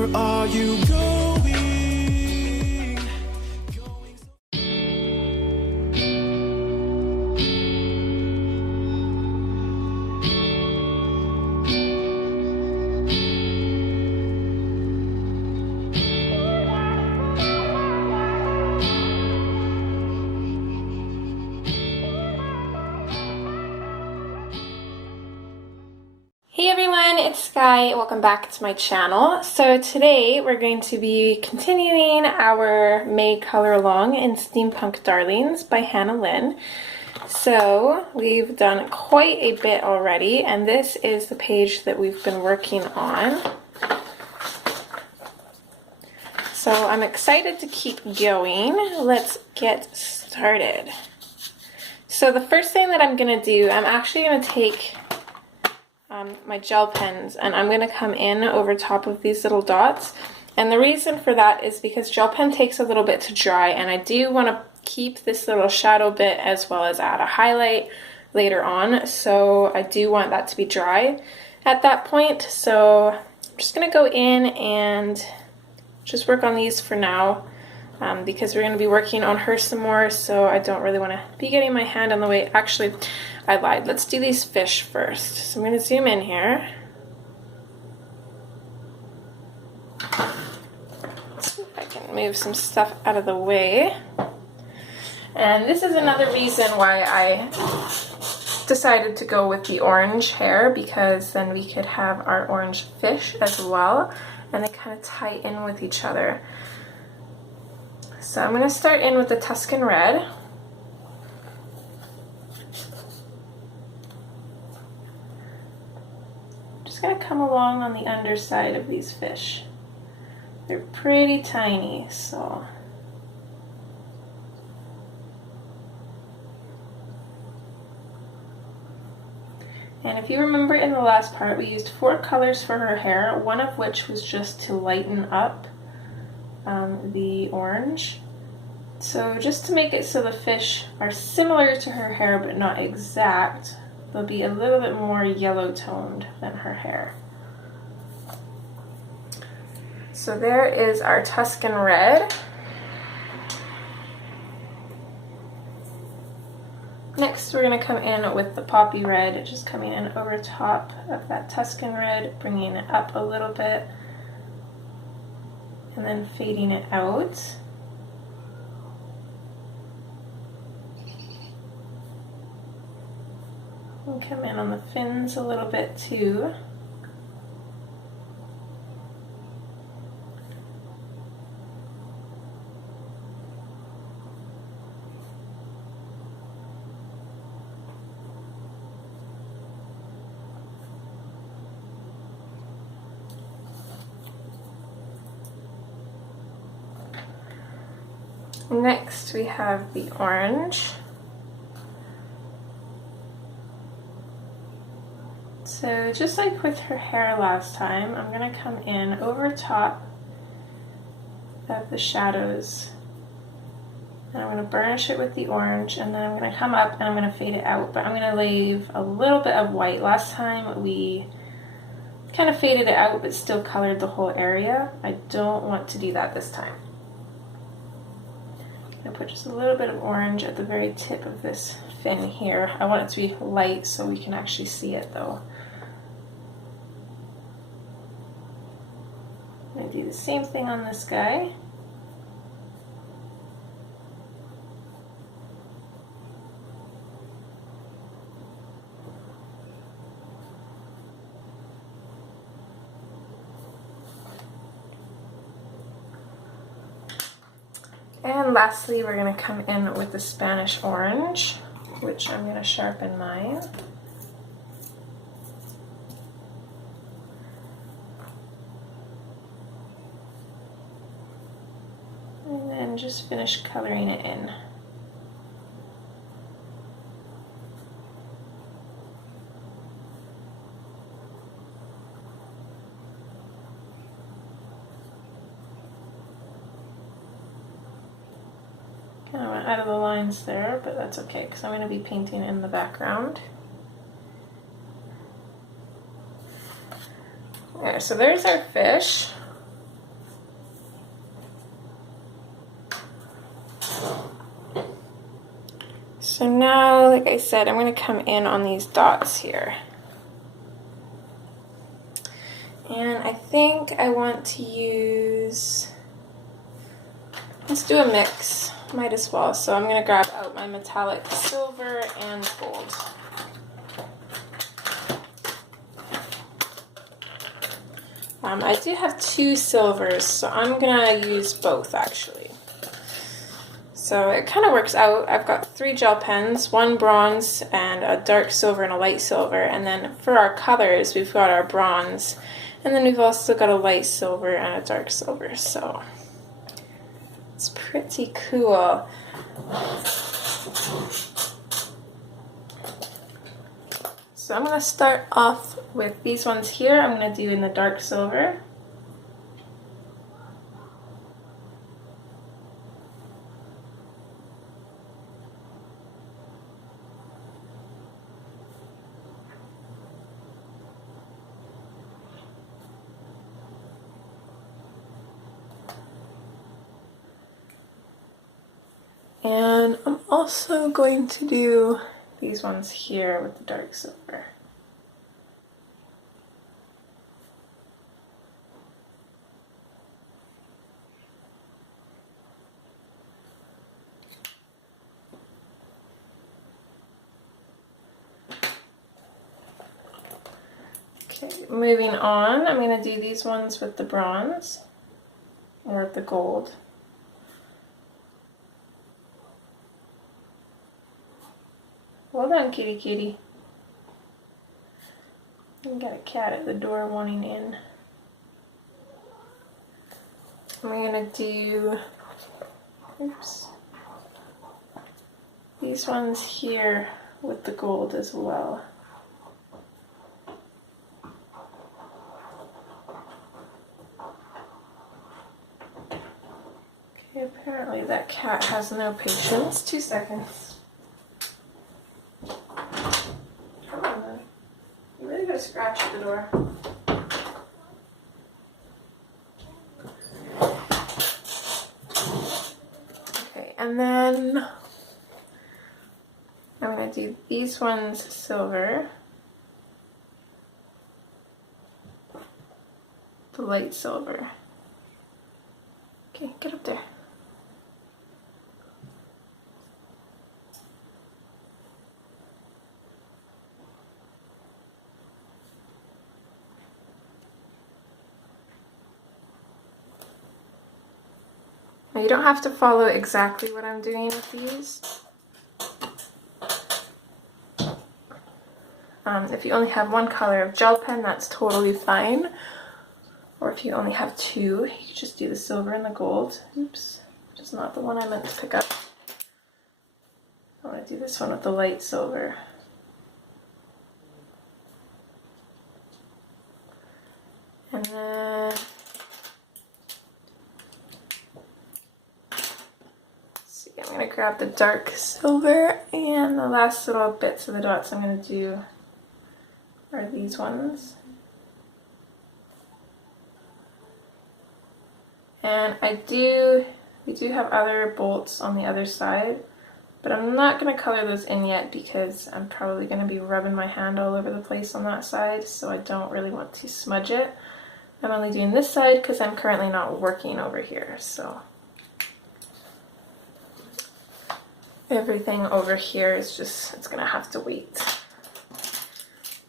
Where are you going? Hey everyone, it's Sky. Welcome back to my channel. So today we're going to be continuing our May color along in Steampunk Darlings by Hannah Lynn. So we've done quite a bit already, and this is the page that we've been working on. So I'm excited to keep going. Let's get started. So the first thing that I'm going to do, I'm actually going to take my gel pens and I'm going to come in over top of these little dots, and the reason for that is because gel pen takes a little bit to dry, and I do want to keep this little shadow bit as well as add a highlight later on, so I do want that to be dry at that point. So I'm just going to go in and just work on these for now, because we're going to be working on her some more, so I don't really want to be getting my hand on the way. Actually, I lied. Let's do these fish first. So I'm going to zoom in here. Let's see if I can move some stuff out of the way. And this is another reason why I decided to go with the orange hair, because then we could have our orange fish as well, and they kind of tie in with each other. So I'm going to start in with the Tuscan red. Going to come along on the underside of these fish. They're pretty tiny, so and if you remember in the last part, we used 4 colors for her hair, one of which was just to lighten up the orange. So just to make it so the fish are similar to her hair but not exact, they'll be a little bit more yellow toned than her hair. So there is our Tuscan red. Next we're going to come in with the poppy red, just coming in over top of that Tuscan red, bringing it up a little bit, and then fading it out. And come in on the fins a little bit too. Next we have the orange. So just like with her hair last time, I'm going to come in over top of the shadows, and I'm going to burnish it with the orange, and then I'm going to come up and I'm going to fade it out, but I'm going to leave a little bit of white. Last time we kind of faded it out but still colored the whole area. I don't want to do that this time. I'm going to put just a little bit of orange at the very tip of this fin here. I want it to be light so we can actually see it though. I'm going to do the same thing on this guy. And lastly, we're going to come in with the Spanish orange, which I'm going to sharpen mine. And then just finish coloring it in. Kind of went out of the lines there, but that's okay because I'm going to be painting in the background. Okay, so there's our fish. So now, like I said, I'm going to come in on these dots here. And I think I want to use, let's do a mix, might as well. So I'm going to grab out my metallic silver and gold. I do have 2 silvers, so I'm going to use both actually. So it kind of works out. I've got 3 gel pens, 1 bronze and a dark silver and a light silver. And then for our colors, we've got our bronze. And then we've also got a light silver and a dark silver. So it's pretty cool. So I'm going to start off with these ones here. I'm going to do in the dark silver. And I'm also going to do these ones here with the dark silver. Okay, moving on, I'm going to do these ones with the bronze or with the gold. Well done, kitty kitty. We got a cat at the door wanting in. I'm gonna do, oops, these ones here with the gold as well. Okay, apparently that cat has no patience. 2 seconds. Come on then. You really gotta scratch at the door. Okay, and then I'm gonna do these ones silver. The light silver. Okay, get up there. Now you don't have to follow exactly what I'm doing with these. If you only have 1 color of gel pen, that's totally fine. Or if you only have 2, you can just do the silver and the gold. Oops, which is not the one I meant to pick up. I want to do this one with the light silver. And then I'm going to grab the dark silver, and the last little bits of the dots I'm going to do are these ones. And we do have other bolts on the other side, but I'm not going to color those in yet because I'm probably going to be rubbing my hand all over the place on that side, so I don't really want to smudge it. I'm only doing this side because I'm currently not working over here, so everything over here is just, it's gonna have to wait.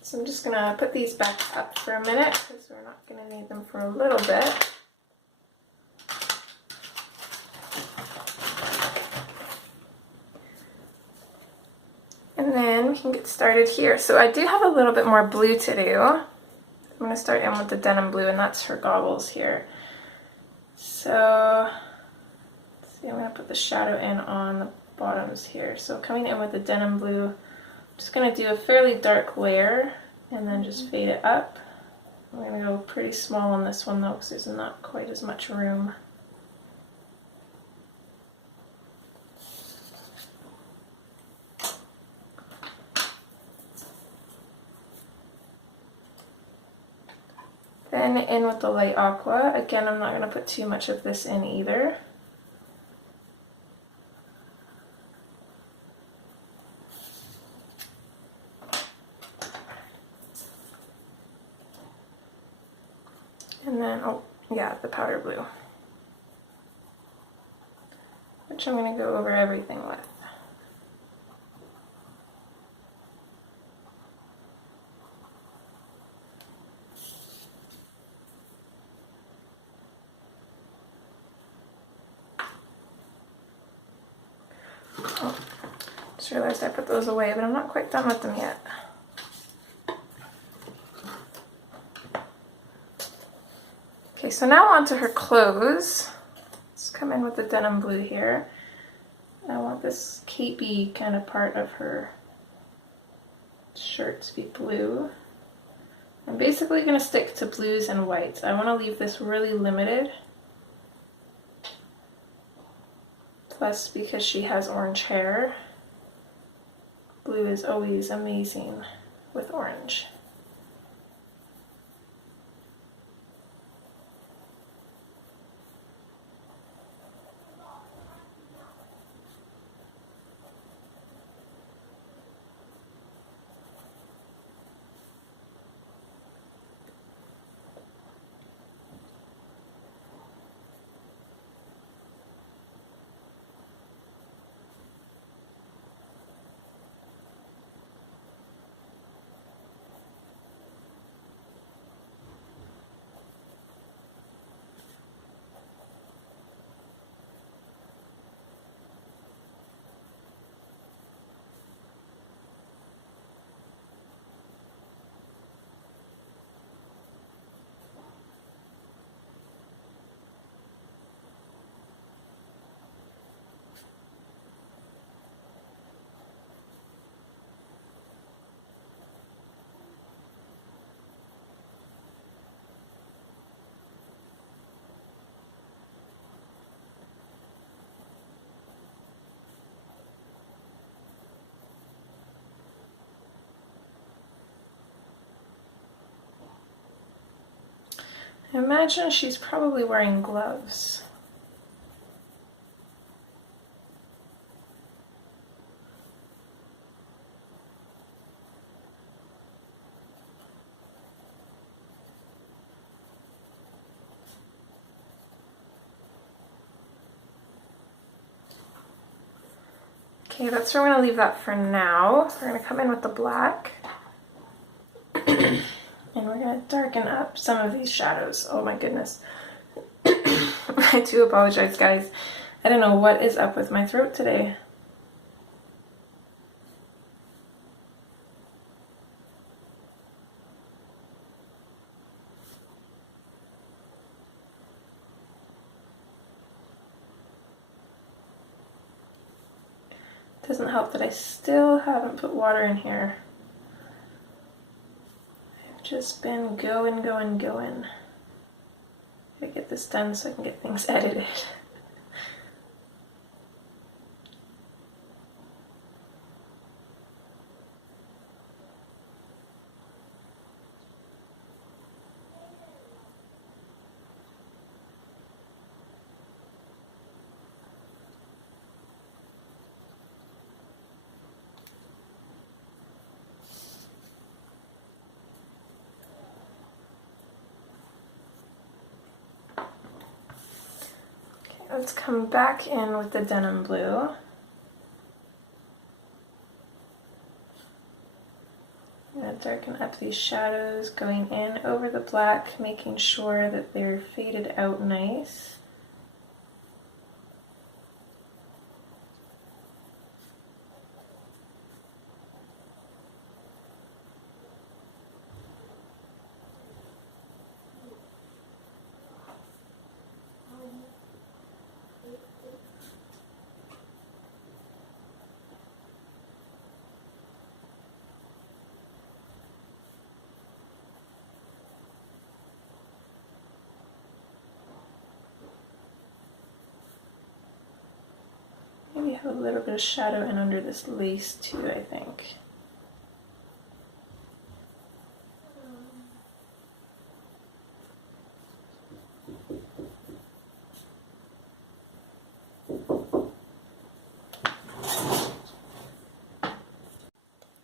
So I'm just gonna put these back up for a minute because we're not gonna need them for a little bit. And then we can get started here. So I do have a little bit more blue to do. I'm gonna start in with the denim blue, and that's for goggles here. So let's see, I'm gonna put the shadow in on the bottoms here. So coming in with the denim blue, I'm just going to do a fairly dark layer and then just fade it up. I'm going to go pretty small on this one though because there's not quite as much room. Then in with the light aqua. Again, I'm not going to put too much of this in either. And then, oh yeah, the powder blue, which I'm going to go over everything with. Oh, just realized I put those away, but I'm not quite done with them yet. Okay, so now onto her clothes. Let's come in with the denim blue here. I want this capey kind of part of her shirt to be blue. I'm basically going to stick to blues and whites. I want to leave this really limited. Plus, because she has orange hair, blue is always amazing with orange. I imagine she's probably wearing gloves. Okay, that's where we're going to leave that for now. We're going to come in with the black. And we're going to darken up some of these shadows. Oh my goodness. I do apologize, guys. I don't know what is up with my throat today. Doesn't help that I still haven't put water in here. I've just been going. Gotta get this done so I can get things edited. Let's come back in with the denim blue. I'm going to darken up these shadows, going in over the black, making sure that they're faded out nice. Maybe have a little bit of shadow in under this lace too, I think.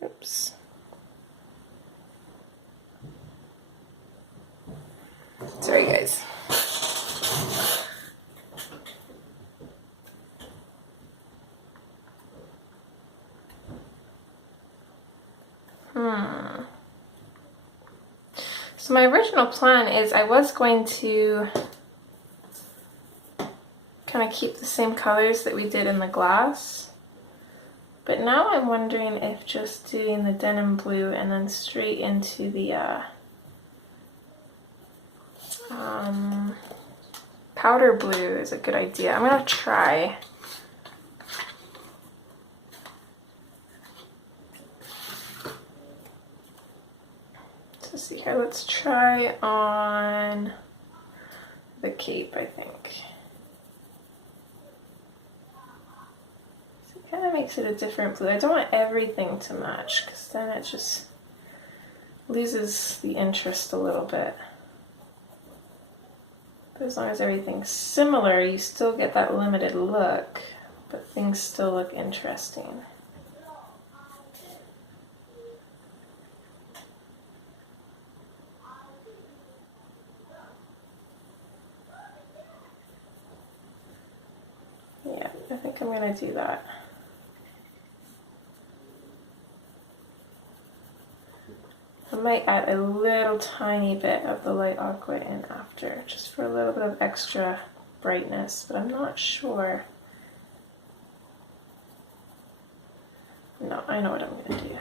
Oops. Sorry guys. guys. So my original plan is I was going to kind of keep the same colors that we did in the glass. But now I'm wondering if just doing the denim blue and then straight into the powder blue is a good idea. I'm going to try. Let's see here. Let's try on the cape, I think. So it kind of makes it a different blue. I don't want everything to match because then it just loses the interest a little bit. But as long as everything's similar, you still get that limited look, but things still look interesting. Yeah, I think I'm gonna do that. I might add a little tiny bit of the light aqua in after, just for a little bit of extra brightness, but I'm not sure. No, I know what I'm gonna do.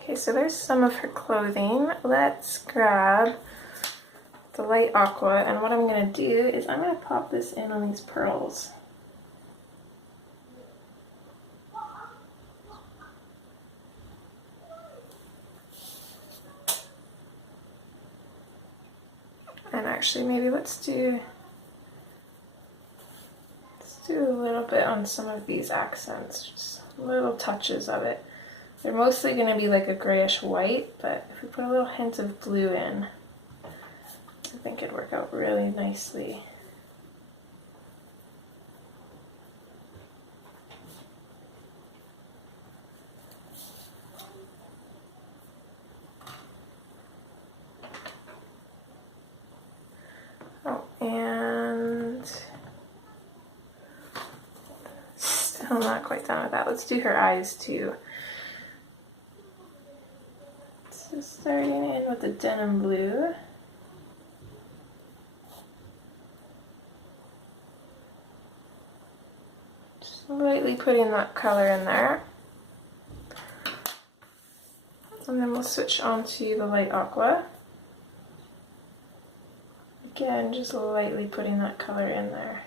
Okay, so there's some of her clothing. Let's grab the light aqua, and what I'm going to do is I'm going to pop this in on these pearls. And actually maybe let's do a little bit on some of these accents, just little touches of it. They're mostly going to be like a grayish white, but if we put a little hint of blue in, I think it'd work out really nicely. Oh, and still not quite done with that. Let's do her eyes too. So starting in with the denim blue. Just lightly putting that color in there. And then we'll switch on to the light aqua. Again, just lightly putting that color in there.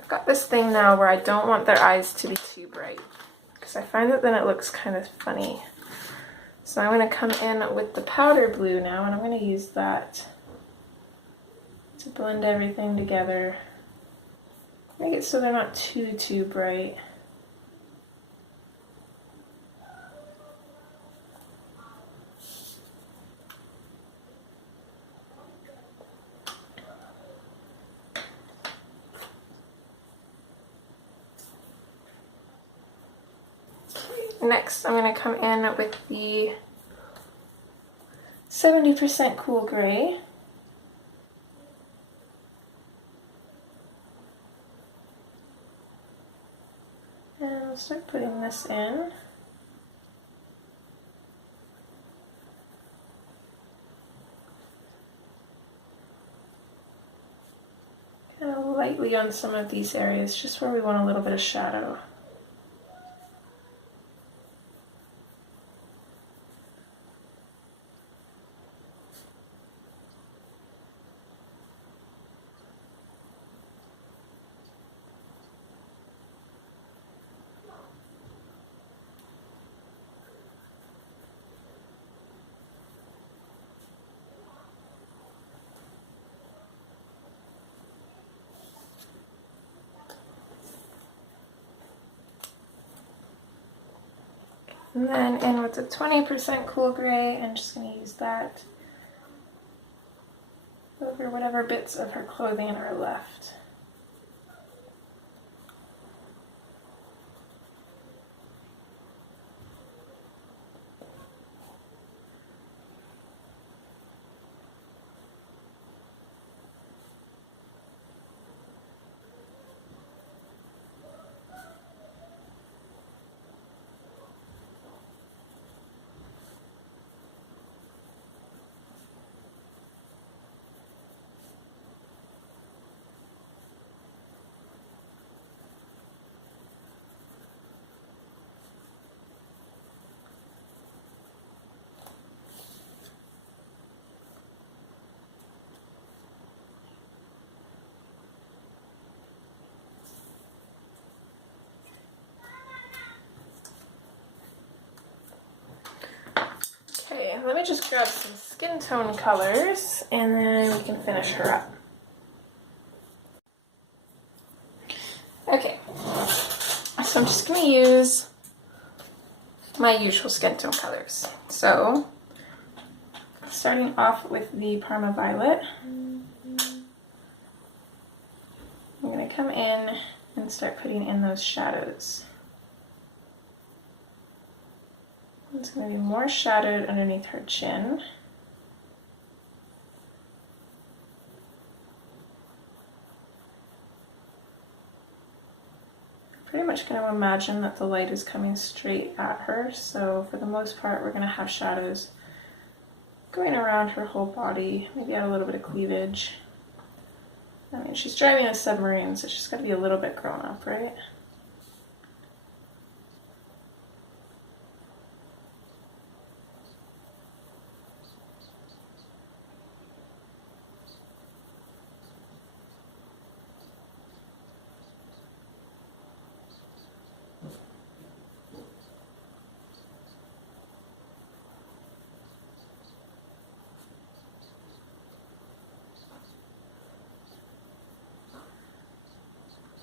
I've got this thing now where I don't want their eyes to be too bright, because I find that then it looks kind of funny. So I'm going to come in with the powder blue now, and I'm going to use that to blend everything together. Make it so they're not too bright. Next, I'm going to come in with the 70% cool gray. And I'll start putting this in. Kind of lightly on some of these areas, just where we want a little bit of shadow. And then in with the 20% cool gray, I'm just going to use that over whatever bits of her clothing are left. Okay, let me just grab some skin tone colors and then we can finish her up. Okay, so I'm just going to use my usual skin tone colors. So, starting off with the Parma Violet, I'm going to come in and start putting in those shadows. It's going to be more shadowed underneath her chin. Pretty much going to imagine that the light is coming straight at her, so for the most part we're going to have shadows going around her whole body, maybe add a little bit of cleavage. I mean, she's driving a submarine, so she's got to be a little bit grown up, right?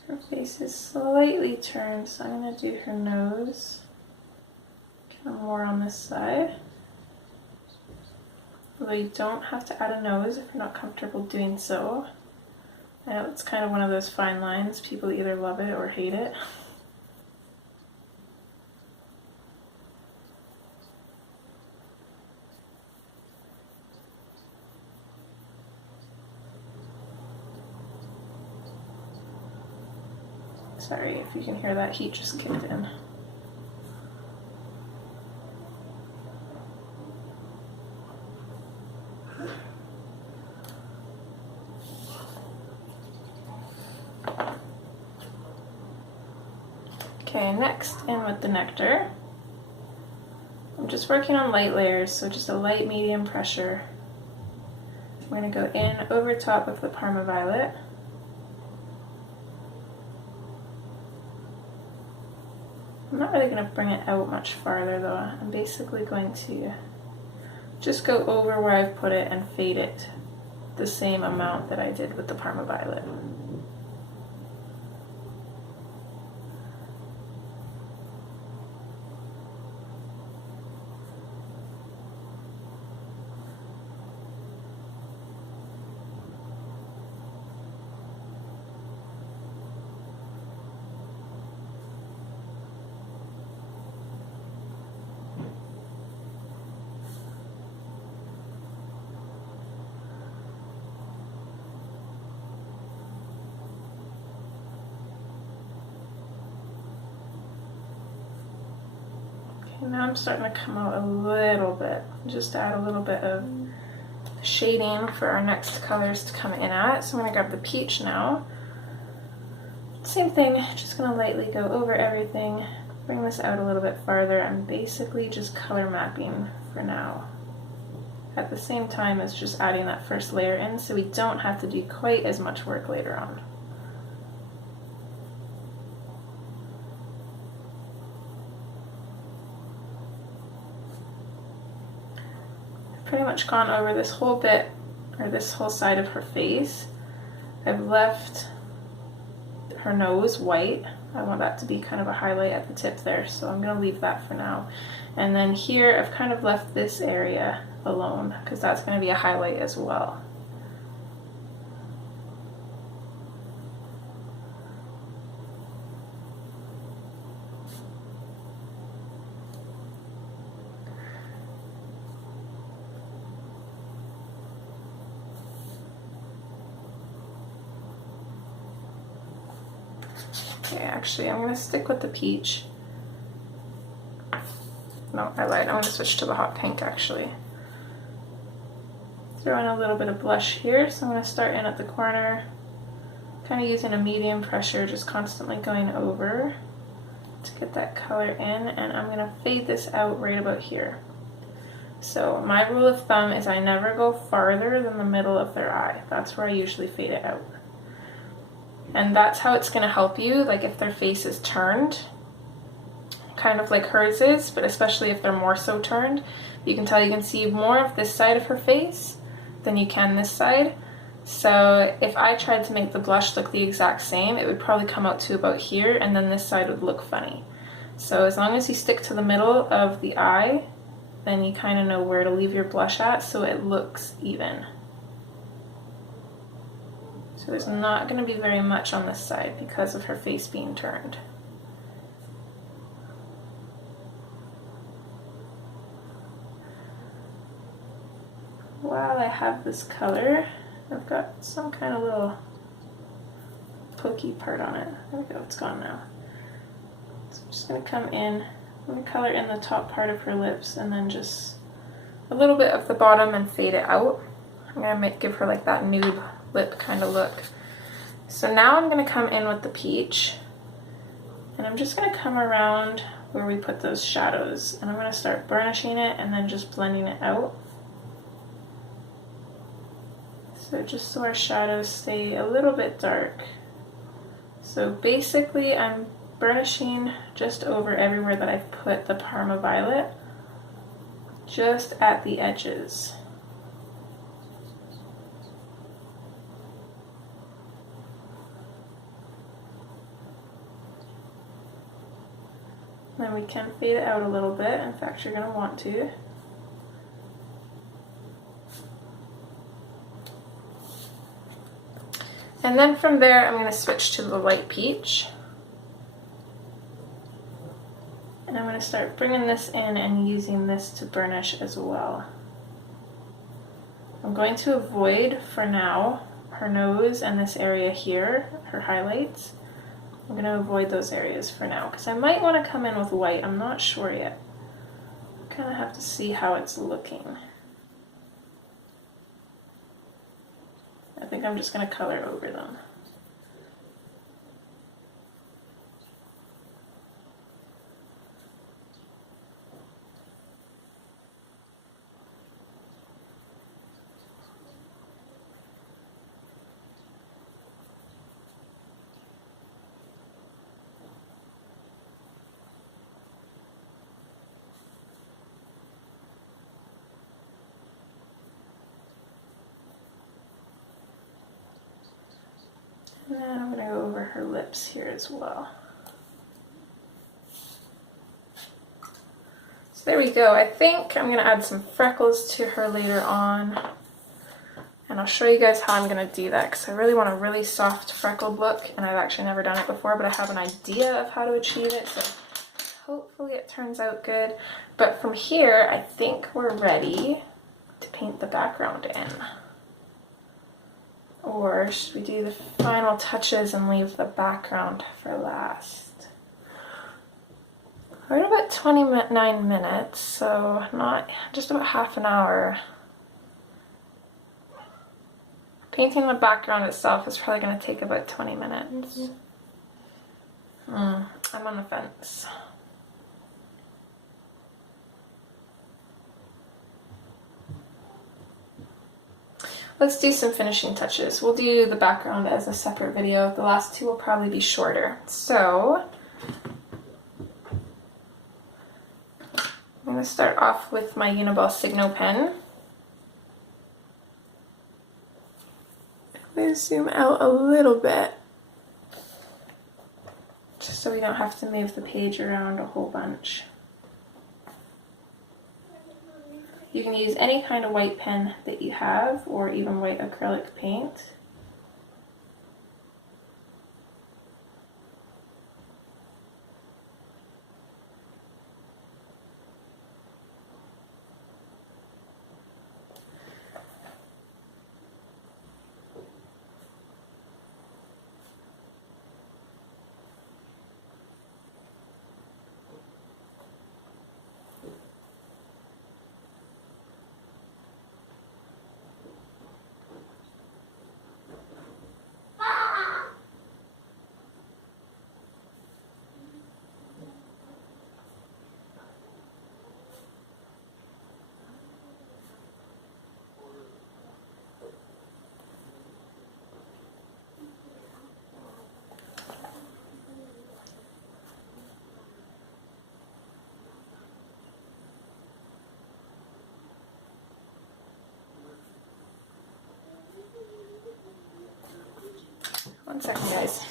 Her face is slightly turned, so I'm going to do her nose kind of more on this side. Although you don't have to add a nose if you're not comfortable doing so. I know it's kind of one of those fine lines. People either love it or hate it. Sorry if you can hear that, heat just kicked in. Okay, next in with the nectar. I'm just working on light layers, so just a light medium pressure. We're going to go in over top of the Parma Violet. I'm not really going to bring it out much farther though. I'm basically going to just go over where I've put it and fade it the same amount that I did with the Parma Violet. Now I'm starting to come out a little bit, just to add a little bit of shading for our next colors to come in at. So I'm going to grab the peach now. Same thing, just going to lightly go over everything, bring this out a little bit farther. I'm basically just color mapping for now. At the same time as just adding that first layer in, so we don't have to do quite as much work later on. Pretty much gone over this whole bit, or this whole side of her face. I've left her nose white. I want that to be kind of a highlight at the tip there, so I'm going to leave that for now. And then here I've kind of left this area alone because that's going to be a highlight as well. Okay, actually I'm going to stick with the peach. No, I lied. I'm going to switch to the hot pink actually. Throw in a little bit of blush here, so I'm going to start in at the corner, kind of using a medium pressure, just constantly going over to get that color in, and I'm going to fade this out right about here. So my rule of thumb is I never go farther than the middle of their eye. That's where I usually fade it out. And that's how it's going to help you, like if their face is turned, kind of like hers is, but especially if they're more so turned, you can tell you can see more of this side of her face than you can this side. So if I tried to make the blush look the exact same, it would probably come out to about here, and then this side would look funny. So as long as you stick to the middle of the eye, then you kind of know where to leave your blush at so it looks even. So there's not going to be very much on this side because of her face being turned. While I have this color, I've got some kind of little pokey part on it. There we go, it's gone now. So I'm just going to come in, I'm going to color in the top part of her lips and then just a little bit of the bottom and fade it out. I'm going to give her like that nude lip kind of look. So now I'm going to come in with the peach, and I'm just going to come around where we put those shadows, and I'm going to start burnishing it and then just blending it out. So just so our shadows stay a little bit dark. So basically I'm burnishing just over everywhere that I've put the Parma Violet, just at the edges. Then we can fade it out a little bit. In fact, you're going to want to. And then from there, I'm going to switch to the light peach. And I'm going to start bringing this in and using this to burnish as well. I'm going to avoid, for now, her nose and this area here, her highlights. I'm going to avoid those areas for now, because I might want to come in with white. I'm not sure yet. I kind of have to see how it's looking. I think I'm just going to color over them. And then I'm going to go over her lips here as well. So there we go. I think I'm going to add some freckles to her later on. And I'll show you guys how I'm going to do that, because I really want a really soft freckled look, and I've actually never done it before, but I have an idea of how to achieve it, so hopefully it turns out good. But from here, I think we're ready to paint the background in. Or should we do the final touches and leave the background for last? We're at about 29 minutes, so not just about half an hour. Painting the background itself is probably going to take about 20 minutes. I'm on the fence. Let's do some finishing touches. We'll do the background as a separate video. The last two will probably be shorter. So I'm going to start off with my Uniball Signo pen. I'm going to zoom out a little bit just so we don't have to move the page around a whole bunch. You can use any kind of white pen that you have, or even white acrylic paint. One second, guys.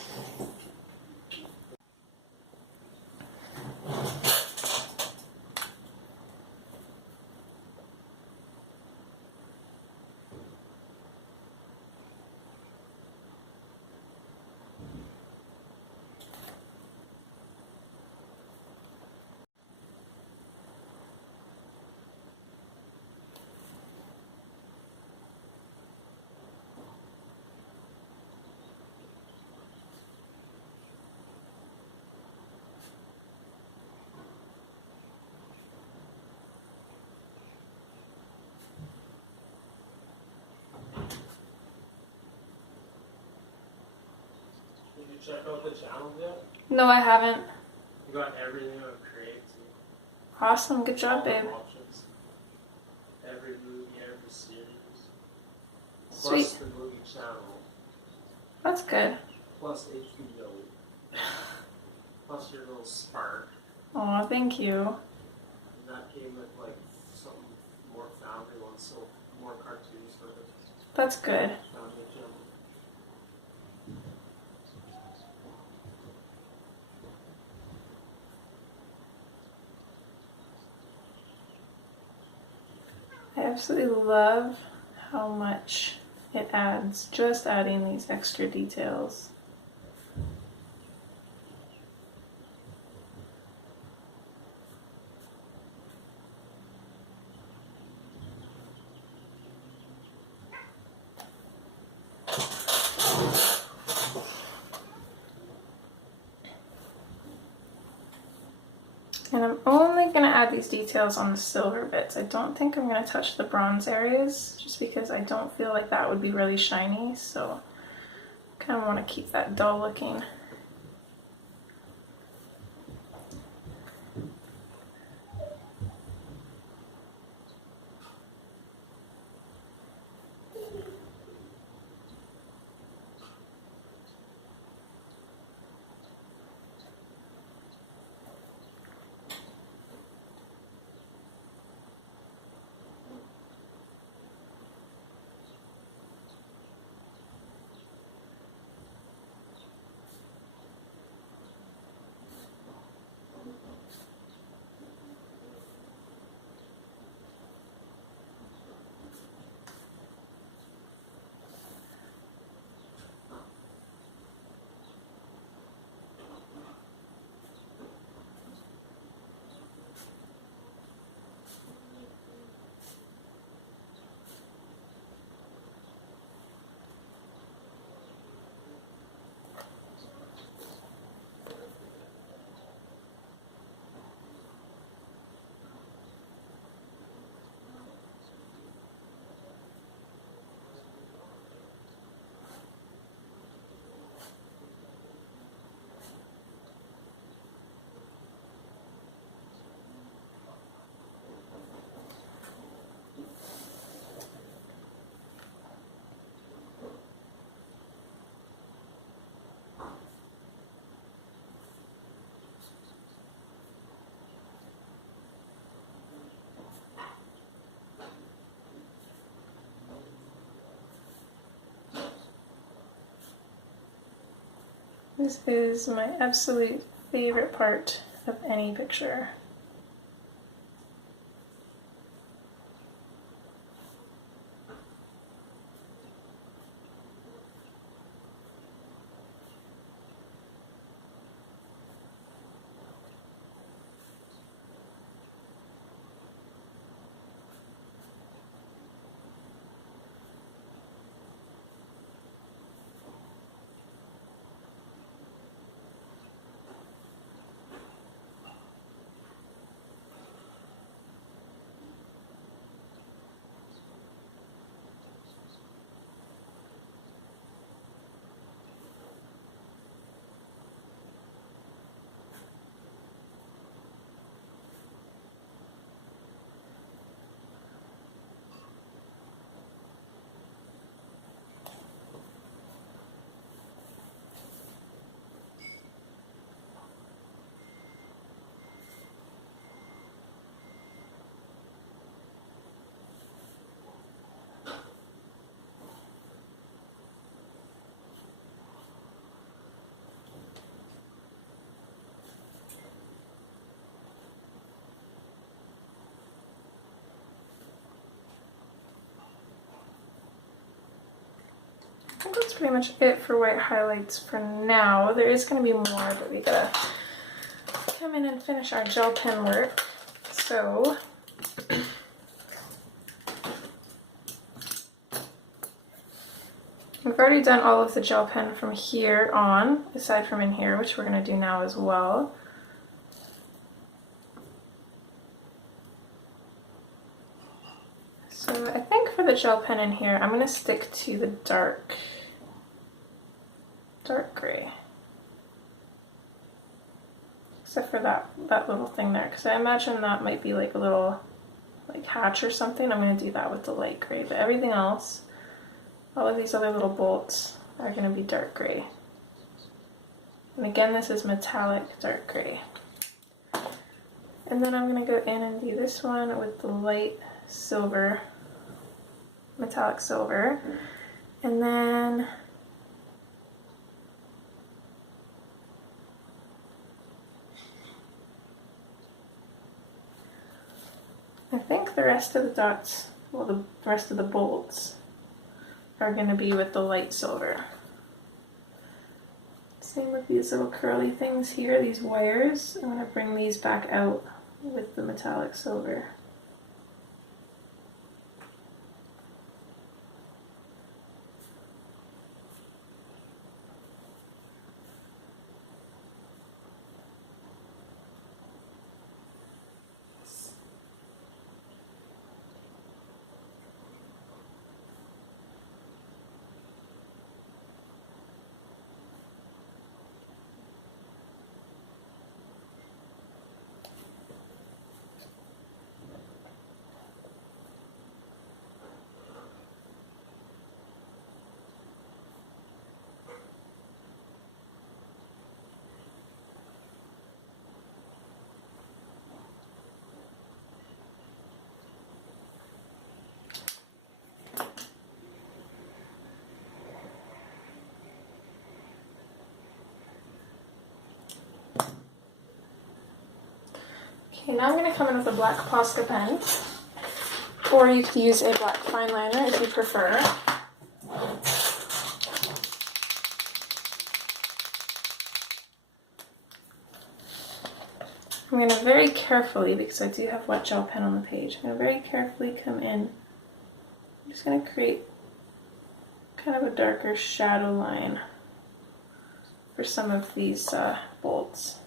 Did you check out the channels yet? No, I haven't. You got everything on Create too. Awesome, good job, babe. Options. Every movie, every series. Sweet. Plus the movie channel. That's good. Plus HBO. Plus your little Spark. Aw, thank you. And that came with like something more family ones, so more cartoons for the That's good. family channel. I absolutely love how much it adds, just adding these extra details. And I'm only going to add these details on the silver bits. I don't think I'm going to touch the bronze areas, just because I don't feel like that would be really shiny, so I kind of want to keep that dull looking. This is my absolute favorite part of any picture. I think that's pretty much it for white highlights for now. There is going to be more, but we gotta come in and finish our gel pen work. So we've already done all of the gel pen from here on, aside from in here, which we're going to do now as well. So I think for the gel pen in here, I'm going to stick to the dark gray. Except for that little thing there, because I imagine that might be like a little like hatch or something. I'm going to do that with the light gray, but everything else, all of these other little bolts are going to be dark gray. And again, this is metallic dark gray. And then I'm going to go in and do this one with the light silver, metallic silver. And then I think the rest of the dots, well, the rest of the bolts are going to be with the light silver. Same with these little curly things here, these wires. I'm going to bring these back out with the metallic silver. Okay, now I'm going to come in with a black Posca pen, or you could use a black fine liner if you prefer. I'm going to very carefully, because I do have wet gel pen on the page, I'm going to very carefully come in. I'm just going to create kind of a darker shadow line for some of these bolts.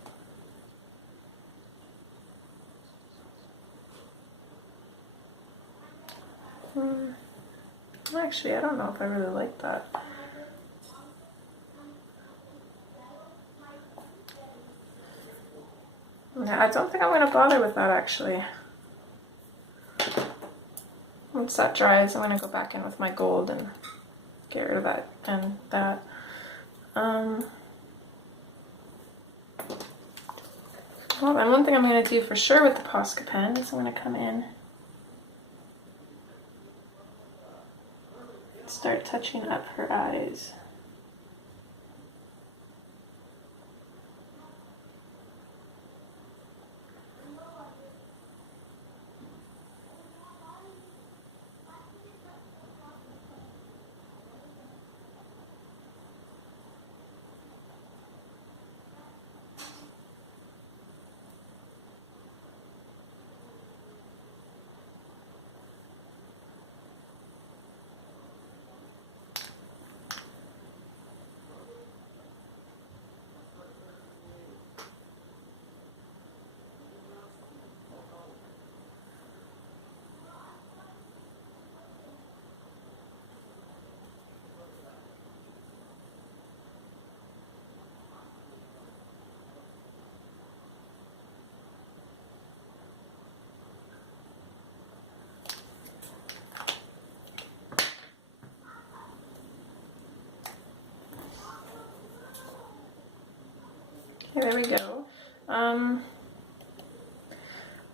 Actually, I don't know if I really like that. Yeah, I don't think I'm going to bother with that actually. Once that dries, I'm going to go back in with my gold and get rid of that and that. Well, then one thing I'm going to do for sure with the Posca pen is I'm going to come in, start touching up her eyes.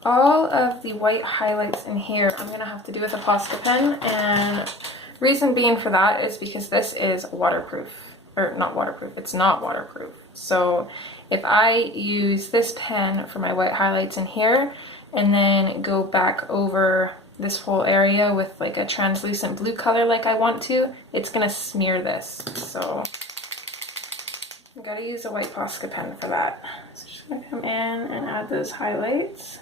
all of the white highlights in here I'm gonna have to do with a Posca pen, and reason being for that is because this is waterproof, or not waterproof, it's not waterproof. So if I use this pen for my white highlights in here and then go back over this whole area with like a translucent blue color like I want to, it's gonna smear this. So I gotta use a white Posca pen for that. So just gonna come in and add those highlights.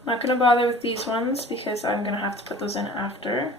I'm not going to bother with these ones because I'm going to have to put those in after.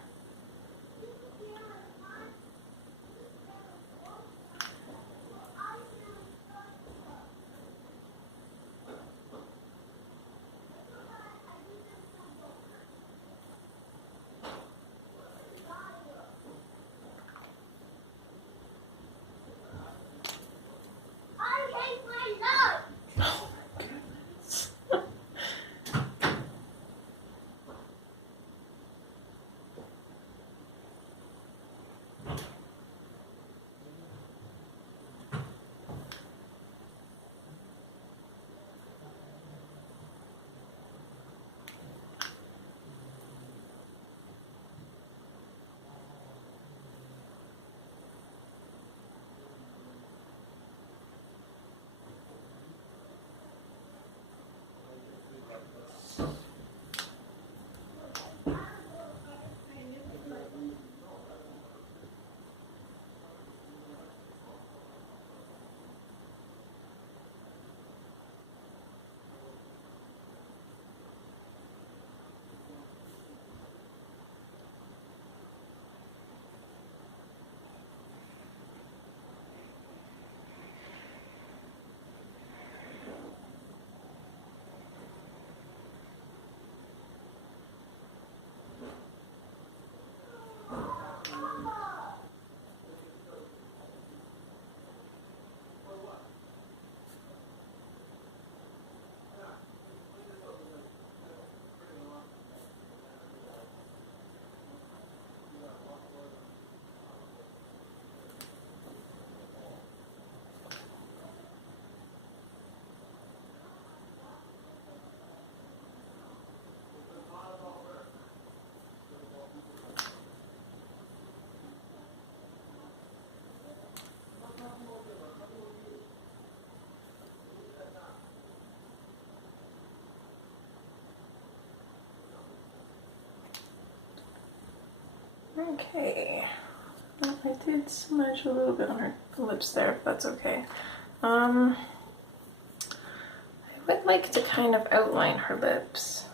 Okay, well, I did smudge a little bit on her lips there, but that's okay. I would like to kind of outline her lips.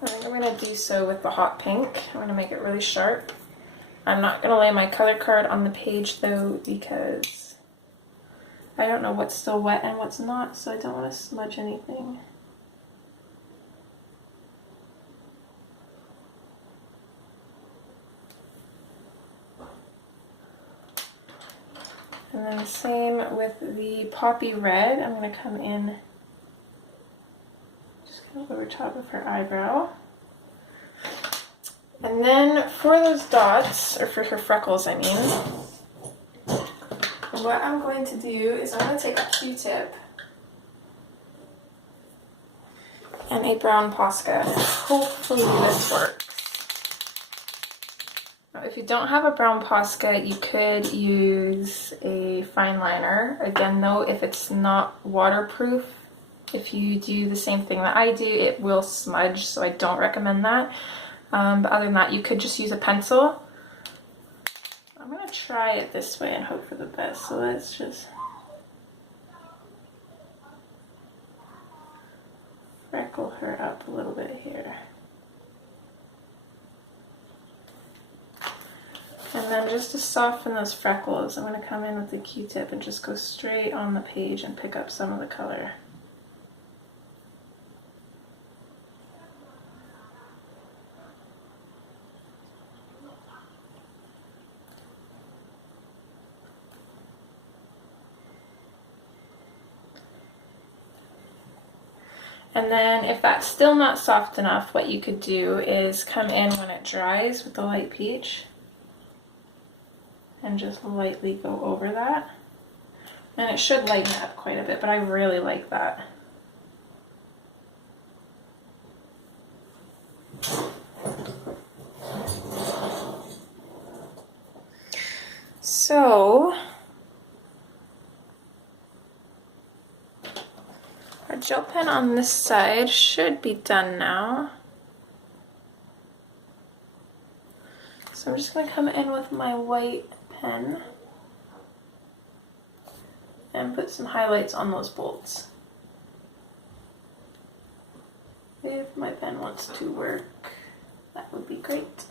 I think I'm going to do so with the hot pink. I'm going to make it really sharp. I'm not going to lay my color card on the page though, because I don't know what's still wet and what's not, so I don't want to smudge anything. And then same with the poppy red. I'm going to come in just kind of over top of her eyebrow. And then for those dots, or for her freckles I mean, what I'm going to do is I'm going to take a Q-tip and a brown Posca. Hopefully this works. If you don't have a brown Posca, you could use a fine liner. Again though, if it's not waterproof, if you do the same thing that I do, it will smudge, so I don't recommend that. But other than that, you could just use a pencil. I'm going to try it this way and hope for the best. So let's just freckle her up a little bit here. And then just to soften those freckles, I'm going to come in with the Q-tip and just go straight on the page and pick up some of the color. And then if that's still not soft enough, what you could do is come in when it dries with the light peach and just lightly go over that. And it should lighten it up quite a bit, but I really like that. So, our gel pen on this side should be done now. So I'm just going to come in with my white pen and put some highlights on those bolts. If my pen wants to work, that would be great.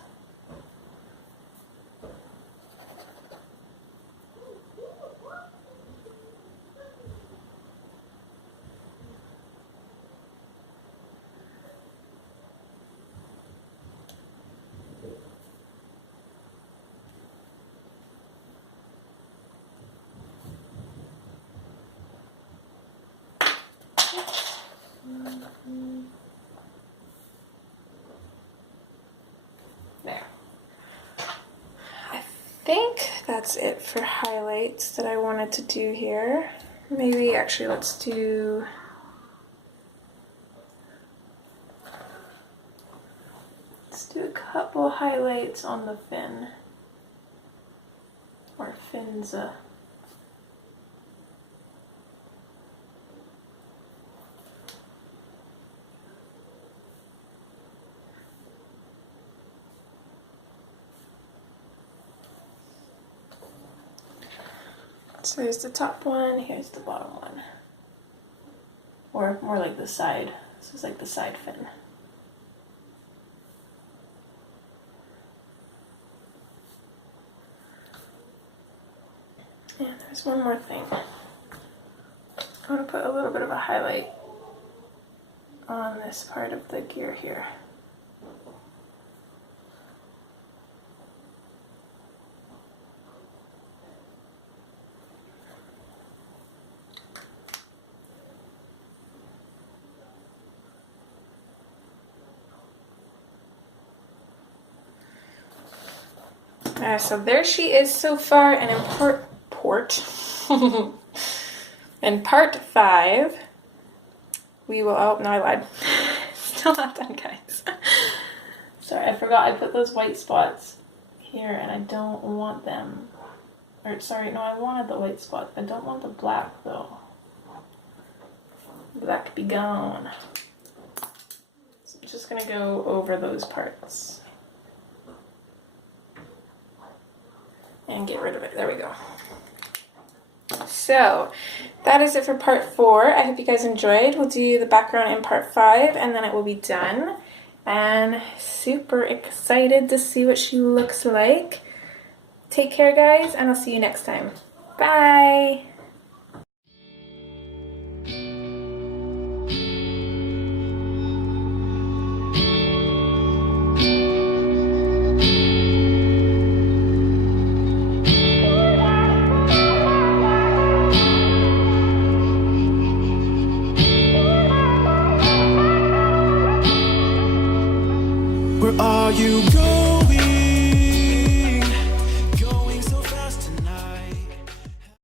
There. I think that's it for highlights that I wanted to do here. Maybe actually let's do a couple highlights on the fin or fins. So here's the top one, here's the bottom one. Or more like the side. This is like the side fin. And there's one more thing. I want to put a little bit of a highlight on this part of the gear here. So there she is so far, and in in part 5, we will, oh, no, I lied. Still not done, guys. Sorry, I forgot I put those white spots here, and I don't want them. Or, sorry, no, I wanted the white spots. I don't want the black, though. Black be gone. So I'm just gonna go over those parts. And get rid of it. There we go. So that is it for part 4. I hope you guys enjoyed. We'll do the background in part 5 and then it will be done. And super excited to see what she looks like. Take care, guys, and I'll see you next time. Bye! Where are you going?